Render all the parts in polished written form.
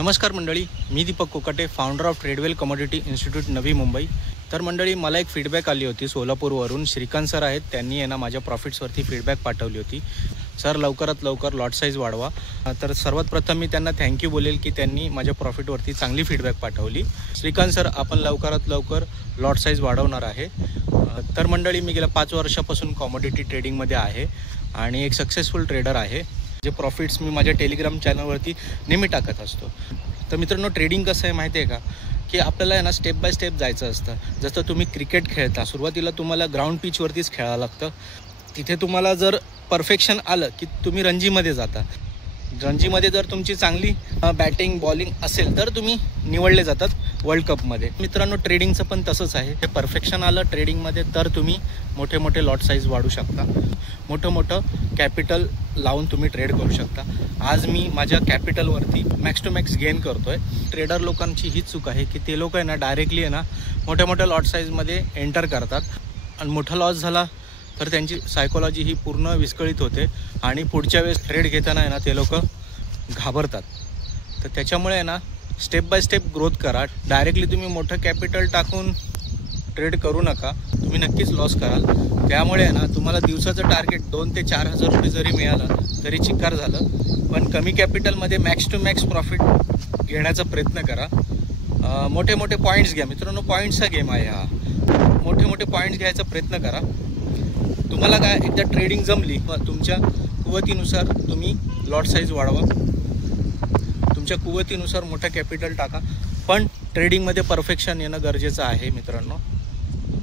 नमस्कार मंडळी, मी Deepak Kokate, founder of Tradewell commodity institute Navi Mumbai. तर मंडळी, मला एक फीडबॅक आली होती सोलापूरवरून। श्रीकांत सर आहेत, त्यांनी आहे ना माझ्या प्रॉफिट्सवरती फीडबॅक पाठवली होती। सर, लवकरात लवकर लॉट साईज वाढवा। तर सर्वात प्रथम मी त्यांना थँक्यू बोलेल की त्यांनी माझ्या प्रॉफिटवरती चांगली फीडबॅक पाठवली। श्रीकांत सर, आपण लवकरात लवकर लॉट साईज वाढवणार आहे। तर मंडळी, मी गेल्या 5 वर्षापासून कमोडिटी ट्रेडिंगमध्ये आहे आणि एक सक्सेसफुल ट्रेडर आहे। जे प्रॉफिट्स मी माझ्या टेलिग्राम चॅनलवरती नेहमी टाकत असतो। तर मित्रांनो, ट्रेडिंग कसं आहे माहिती आहे का, की आपल्याला आहे ना स्टेप बाय स्टेप जायचं असतं। जसं तुम्ही क्रिकेट खेळता, सुरुवातीला तुम्हाला ग्राउंड पिचवरतीच खेळावं लागतं। तिथे तुम्हाला जर परफेक्शन आलं की तुम्ही रणजीमध्ये जाता। रणजीमध्ये जर तुमची चांगली बॅटिंग बॉलिंग असेल तर तुम्ही निवडले जातात वर्ल्ड कपमध्ये। मित्रांनो, ट्रेडिंगचं पण तसंच आहे। ते परफेक्शन आलं ट्रेडिंगमध्ये तर तुम्ही मोठे मोठे लॉट साईज वाढू शकता, मोठं कॅपिटल लावून तुम्ही ट्रेड करू शकता। आज मी माझ्या कॅपिटलवरती मॅक्स टू मॅक्स गेन करतोय। ट्रेडर लोकांची हीच चूक आहे की ते लोक आहे ना डायरेक्टली आहे ना मोठ्या लॉट साईजमध्ये एंटर करतात आणि मोठा लॉस झाला तर त्यांची सायकोलॉजी ही पूर्ण विस्कळीत होते आणि पुढच्या वेळेस ट्रेड घेताना आहे ना ते लोक घाबरतात। तर त्याच्यामुळे आहे ना स्टेप बाय स्टेप ग्रोथ करा। डायरेक्टली तुम्ही मोठं कॅपिटल टाकून ट्रेड करू नका, तुम्ही नक्कीच लॉस कराल। त्यामुळे आहे ना तुम्हाला दिवसाचं टार्गेट 2 ते 4 हजार रुपये जरी मिळालं तरी चिक्कार झालं। पण कमी कॅपिटलमध्ये मॅक्स टू मॅक्स प्रॉफिट घेण्याचा प्रयत्न करा। मोठे पॉईंट्स घ्या मित्रांनो, पॉईंट्सचा गेम आहे हा। मोठे पॉईंट्स घ्यायचा प्रयत्न करा। तुम्हाला काय, एकदा ट्रेडिंग जमली मग तुमच्या कुवतीनुसार तुम्ही लॉट साईज वाढवा, तुमच्या कुवतीनुसार मोठं कॅपिटल टाका। पण ट्रेडिंगमध्ये परफेक्शन येणं गरजेचं आहे मित्रांनो।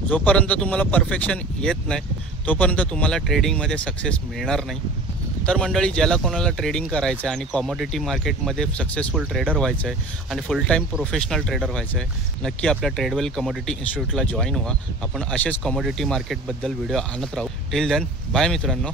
जोपर्यंत तुम्हाला परफेक्शन येत नाही तोपर्यंत तुम्हाला ट्रेडिंगमध्ये सक्सेस मिळणार नाही। तर मंडळी, ज्याला कोणाला ट्रेडिंग करायचं आहे आणि कॉमोडिटी मार्केटमध्ये सक्सेसफुल ट्रेडर व्हायचं आहे आणि फुल टाईम प्रोफेशनल ट्रेडर व्हायचं आहे, नक्की आपल्या ट्रेडवेल कमोडिटी इन्स्टिट्यूटला जॉईन व्हा। आपण असेच कमोडिटी मार्केटबद्दल व्हिडिओ आणत राहू। टिल देन, बाय मित्रांनो।